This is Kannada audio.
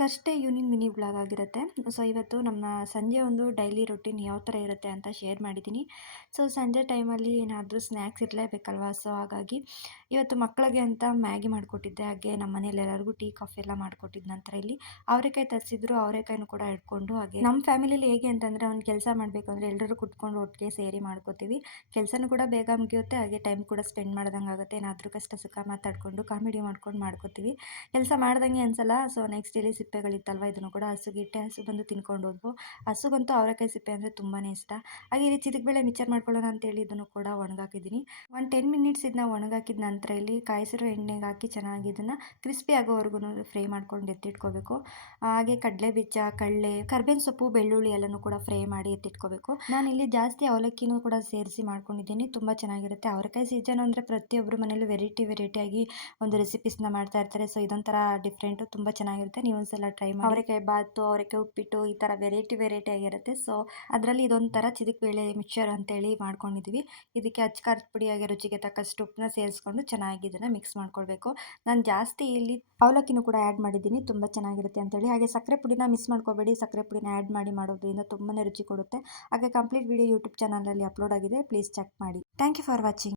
ಥರ್ಸ್ಡೇ ಈವ್ನಿಂಗ್ ಮಿನಿ ವ್ಲಾಗ್ ಆಗಿರುತ್ತೆ. ಸೊ ಇವತ್ತು ನಮ್ಮ ಸಂಜೆ ಒಂದು ಡೈಲಿ ರೊಟೀನ್ ಯಾವ ಥರ ಇರುತ್ತೆ ಅಂತ ಶೇರ್ ಮಾಡಿದ್ದೀನಿ. ಸೊ ಸಂಜೆ ಟೈಮಲ್ಲಿ ಏನಾದರೂ ಸ್ನ್ಯಾಕ್ಸ್ ಇರಲೇಬೇಕಲ್ವಾ, ಸೊ ಹಾಗಾಗಿ ಇವತ್ತು ಮಕ್ಕಳಿಗೆ ಅಂತ ಮ್ಯಾಗಿ ಮಾಡಿಕೊಟ್ಟಿದ್ದೆ. ಹಾಗೆ ನಮ್ಮ ಮನೇಲಿ ಎಲ್ಲರಿಗೂ ಟೀ ಕಾಫಿ ಎಲ್ಲ ಮಾಡಿಕೊಟ್ಟಿದ್ದ ನಂತರ ಇಲ್ಲಿ ಅವರೆಕಾಯಿ ತರಿಸಿದ್ರು, ಅವರೆಕಾಯಿನೂ ಕೂಡ ಇಟ್ಕೊಂಡು, ಹಾಗೆ ನಮ್ಮ ಫ್ಯಾಮಿಲಿಲಿ ಹೇಗೆ ಅಂತಂದರೆ ಒಂದು ಕೆಲಸ ಮಾಡಬೇಕು ಅಂದರೆ ಎಲ್ಲರೂ ಕುತ್ಕೊಂಡು ಒಟ್ಟಿಗೆ ಸೇರಿ ಮಾಡ್ಕೋತೀವಿ. ಕೆಲಸನೂ ಕೂಡ ಬೇಗ ಮುಗಿಯುತ್ತೆ, ಹಾಗೆ ಟೈಮ್ ಕೂಡ ಸ್ಪೆಂಡ್ ಮಾಡ್ದಂಗೆ ಆಗುತ್ತೆ. ಏನಾದರೂ ಕಷ್ಟ ಸುಖ ಮಾತಾಡಿಕೊಂಡು ಕಾಮಿಡಿ ಮಾಡ್ಕೊಂಡು ಮಾಡ್ಕೋತೀವಿ. ಕೆಲಸ ಮಾಡ್ದಂಗೆ ಅನ್ಸಲ್ಲ. ಸೊ ನೆಕ್ಸ್ಟ್ ಇಲ್ಲಿ ಸಿಪ್ಪೆಗಳಿತ್ತಲ್ವ, ಇದನ್ನು ಕೂಡ ಹಸುಗಿಟ್ಟೆ, ಹಸು ಬಂದು ತಿನ್ಕೊಂಡು ಹೋದ್ವು. ಹಸುಗಂತೂ ಅವರೆಕಾಯಿ ಸಿಪ್ಪೆ ಅಂದರೆ ತುಂಬಾ ಇಷ್ಟ. ಹಾಗೆ ಇಲ್ಲಿ ಚಿದಕ್ಬೇಳೆ ಮಿಕ್ಸರ್ ಮಾಡ್ಕೊಳ್ಳೋಣ ಅಂತೇಳಿ ಇದನ್ನು ಕೂಡ ಒಣಗಾಕಿದ್ದೀನಿ. ಒಂದು 10 ಮಿನಿಟ್ಸ್ ಇದನ್ನ ಒಣಗಾಕಿದ ನಂತರ ಇಲ್ಲಿ ಕಾಯಿಸಿರೋ ಎಣ್ಣೆಗೆ ಹಾಕಿ ಚೆನ್ನಾಗಿ ಇದನ್ನು ಕ್ರಿಸ್ಪಿ ಆಗೋವರೆಗೂ ಫ್ರೈ ಮಾಡ್ಕೊಂಡು ಎತ್ತಿಟ್ಕೋಬೇಕು. ಹಾಗೆ ಕಡಲೆ ಬೀಜ, ಕಡಲೆ, ಕರ್ಬೇವಿನ ಸೊಪ್ಪು, ಬೆಳ್ಳುಳ್ಳಿ ಎಲ್ಲನೂ ಕೂಡ ಫ್ರೈ ಮಾಡಿ ಎತ್ತಿಟ್ಕೋಬೇಕು. ನಾನು ಇಲ್ಲಿ ಜಾಸ್ತಿ ಅವಲಕ್ಕಿನೂ ಕೂಡ ಸೇರಿಸಿ ಮಾಡ್ಕೊಂಡಿದ್ದೀನಿ. ತುಂಬ ಚೆನ್ನಾಗಿರುತ್ತೆ. ಅವರೆಕಾಯಿ ಸೀಸನ್ ಅಂದರೆ ಪ್ರತಿಯೊಬ್ಬರು ಮನೇಲಿ ವೆರೈಟಿಯಾಗಿ ಒಂದು ರೆಸಿಪೀಸ್ನ ಮಾಡ್ತಾ ಇರ್ತಾರೆ. ಸೊ ಇದೊಂಥರ ಡಿಫ್ರೆಂಟು, ತುಂಬ ಚೆನ್ನಾಗಿರುತ್ತೆ. ನೀವು ಒಂದ್ಸಲ ಟ್ರೈ ಮಾಡಿ. ಅವರೆಕಾಯಿ ಬಾತು, ಅವರೆಕಾಯಿ ಉಪ್ಪಿಟ್ಟು, ಈ ಥರ ವೆರೈಟಿ ಆಗಿರುತ್ತೆ. ಸೊ ಅದರಲ್ಲಿ ಇದೊಂಥರ ಚಿದಕ್ಬೇಳೆ ಮಿಕ್ಸರ್ ಅಂತೇಳಿ ಮಾಡ್ಕೊಂಡಿದ್ದೀವಿ. ಇದಕ್ಕೆ ಖಾರದ ಪುಡಿ ಹಾಗೆ ರುಚಿಗೆ ತಕ್ಕಷ್ಟು ಉಪ್ಪನ್ನ ಸೇರಿಸ್ಕೊಂಡು ಚೆನ್ನಾಗಿ ಇದನ್ನು ಮಿಕ್ಸ್ ಮಾಡ್ಕೊಳ್ಬೇಕು. ನಾನು ಜಾಸ್ತಿ ಇಲ್ಲಿ ಅವಲಕ್ಕಿನೂ ಕೂಡ ಆ್ಯಡ್ ಮಾಡಿದ್ದೀನಿ, ತುಂಬ ಚೆನ್ನಾಗಿರುತ್ತೆ ಅಂತೇಳಿ. ಹಾಗೆ ಸಕ್ಕರೆ ಪುಡಿನ ಮಿಸ್ ಮಾಡ್ಕೋಬೇಡಿ, ಸಕ್ಕರೆ ಪುಡಿನ ಆ್ಯಡ್ ಮಾಡಿ ಮಾಡೋದ್ರಿಂದ ತುಂಬಾ ರುಚಿ ಕೊಡುತ್ತೆ. ಹಾಗೆ ಕಂಪ್ಲೀಟ್ ವಿಡಿಯೋ ಯೂಟ್ಯೂಬ್ ಚಾನಲಲ್ಲಿ ಅಪ್ಲೋಡ್ ಆಗಿದೆ, ಪ್ಲೀಸ್ ಚೆಕ್ ಮಾಡಿ. Thank you for watching.